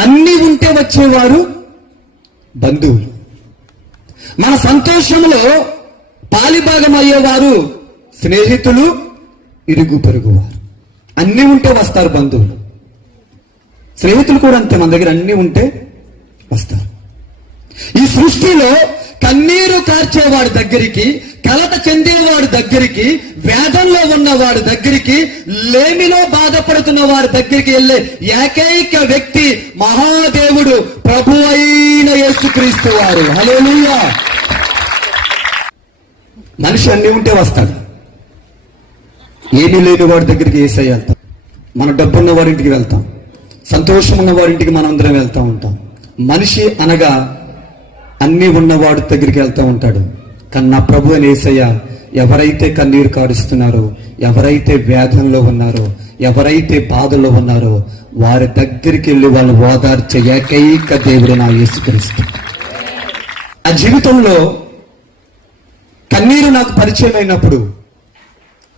అన్నీ ఉంటే వచ్చేవారు బంధువులు. మన సంతోషంలో పాలిభాగం అయ్యేవారు స్నేహితులు, ఇరుగు పొరుగువారు. అన్నీ ఉంటే వస్తారు బంధువులు. స్నేహితులు కూడా అంతే, మన దగ్గర అన్నీ ఉంటే వస్తారు. ఈ సృష్టిలో కన్నీరు కార్చేవాడి దగ్గరికి, కలత చెందేవాడి దగ్గరికి, వేదంలో ఉన్నవాడి దగ్గరికి, లేమిలో బాధపడుతున్న వాడి దగ్గరికి వెళ్ళే ఏకైక వ్యక్తి మహాదేవుడు, ప్రభు అయిన యేసుక్రీస్తు వారు. హల్లెలూయా. మనిషి అన్నీ ఉంటే వస్తాడు. ఏమీ లేని వాడి దగ్గరికి యేసయ్య వెళ్తాం. మన డబ్బున్న వారింటికి వెళ్తాం, సంతోషం ఉన్న వారింటికి మనం అందరం వెళ్తూ ఉంటాం. మనిషి అనగా అన్నీ ఉన్నవాడి దగ్గరికి వెళ్తూ ఉంటాడు. కానీ నా ప్రభు అని యేసయ్య ఎవరైతే కన్నీరు కారుస్తున్నారో, ఎవరైతే వేదనలో ఉన్నారో, ఎవరైతే బాధలో ఉన్నారో వారి దగ్గరికి వెళ్ళి వాళ్ళు ఓదార్చే ఏకైక దేవుడు నా యేసుక్రీస్తు. ఆ జీవితంలో కన్నీరు నాకు పరిచయం అయినప్పుడు,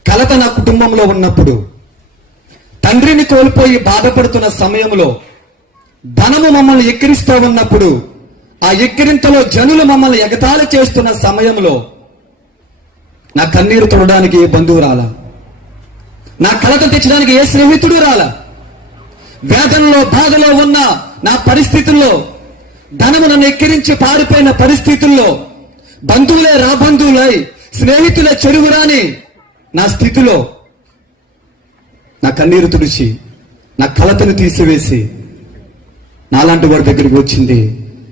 కలత నా కుటుంబంలో ఉన్నప్పుడు, తండ్రిని కోల్పోయి బాధపడుతున్న సమయంలో, ధనము మమ్మల్ని ఎక్కిరిస్తూ ఉన్నప్పుడు, ఆ ఎక్కిరింతలో జనులు మమ్మల్ని ఎగతాళి చేస్తున్న సమయంలో నా కన్నీరు తొడడానికి ఏ బంధువు రాలా, నా కలత తెచ్చడానికి ఏ స్నేహితుడు రాలా. వేదనలో బాధలో ఉన్న నా పరిస్థితుల్లో, ధనము నన్ను ఎక్కిరించి పారిపోయిన పరిస్థితుల్లో, బంధువులే రాబంధువులై, స్నేహితులే చెరువురాని నా స్థితిలో నా కన్నీరు తుడిచి, నా కలతను తీసివేసి నాలాంటి వారి దగ్గరికి వచ్చింది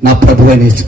నా ప్రభువైన యేసు.